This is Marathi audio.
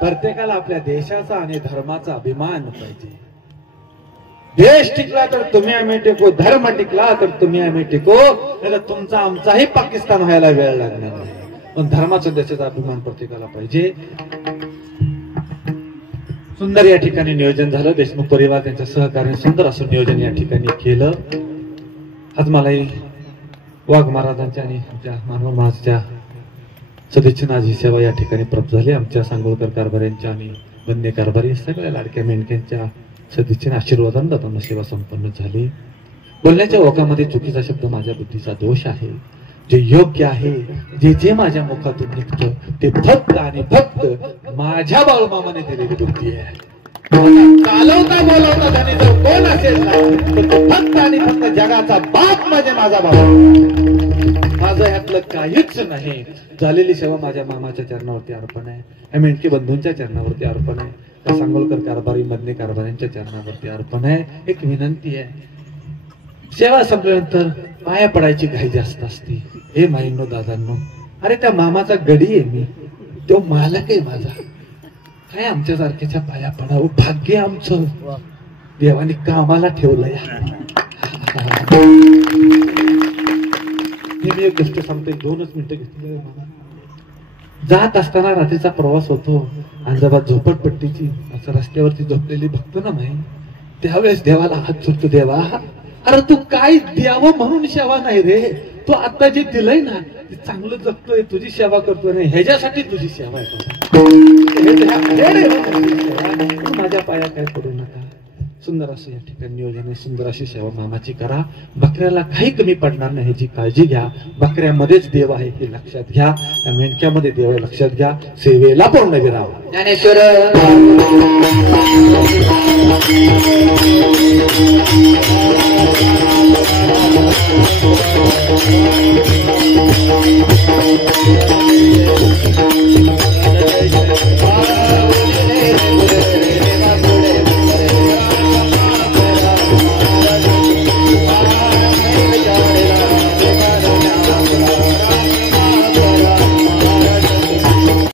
प्रत्येकाला आपल्या देशाचा आणि धर्माचा अभिमान पाहिजे. देश टिकला तर तुम्ही आम्ही टिकू, धर्म टिकला तर तुम्ही आम्ही टिकू, नाही तर तुमचा आमचाही पाकिस्तान व्हायला वेळ लागणार नाही. पण धर्माचा देशाचा अभिमान प्रत्येकाला पाहिजे. सुंदर या ठिकाणी नियोजन झालं. देशमुख परिवार त्यांच्या सहकार्याने सुंदर असं नियोजन या ठिकाणी केलं. आज मलाही वाघ महाराजांच्या आणि आमच्या मानव महाराजच्या सदिच्छेने आज ही सेवा या ठिकाणी प्राप्त झाली. आमच्या सांगोळकर कारभाऱ्यांच्या आणि बंदे कारभारी सगळ्या लाडक्या मेंढक्यांच्या सदिच्छेने आशीर्वादाने दातांना सेवा संपन्न झाली. बोलण्याच्या ओकामध्ये चुकीचा शब्द माझ्या बुद्धीचा दोष आहे. जे योग्य आहे, जे जे माझ्या मुखातून निघतं ते फक्त आणि फक्त माझ्या बाळूमामाने दिलेली बुद्धी आहे. चालवता बोलवता धनी जर कोण असेल ना तर तो फक्त आणि फक्त जगाचा बाप म्हणजे माझा बाबा. माझं ह्यातलं काहीच नाही. झालेली सेवा माझ्या मामाच्या चरणावरती अर्पण आहे. या मेंढके बंधूंच्या चरणावरती अर्पण आहे. त्या सांगोळकर कारभारी मधने कारभाऱ्यांच्या चरणावरती अर्पण आहे. एक विनंती आहे, सेवा संपल्यानंतर पाया पडायची घाई जास्त असते. हे माईंनो दादांनो, अरे त्या मामाचा गडी आहे मी, तो मालक आहे माझा. काय आमच्या सारख्याच्या पाया पडावं, भाग्य आमचं देवाने कामाला ठेवलंय. मी एक गोष्ट सांगतो, 2च मिनिटं घेतली. जात असताना रात्रीचा प्रवास होतो, अंजाबाद झोपडपट्टीची असं रस्त्यावरती झोपलेली बघतो ना माई, त्यावेळेस देवाला हात जोडतो. देवा, अरे तू काय द्यावं म्हणून सेवा नाही रे, तू आता जे दिलंय ना ते चांगलं जगतोय, तुझी सेवा करतोय नाही, ह्याच्यासाठी तुझी सेवा आहे. माझ्या पाया काय पडू नका. सुंदर असं या ठिकाणी नियोजन आहे. सुंदर अशी सेवा मामाची करा. बकऱ्याला काही कमी पडणार नाही ह्याची काळजी घ्या. बकऱ्यामध्येच देव आहे हे लक्षात घ्या. त्या मेंढक्यामध्ये देव आहे लक्षात घ्या. सेवेला पूर्ण विराम. Dnyaneshwar Thank you.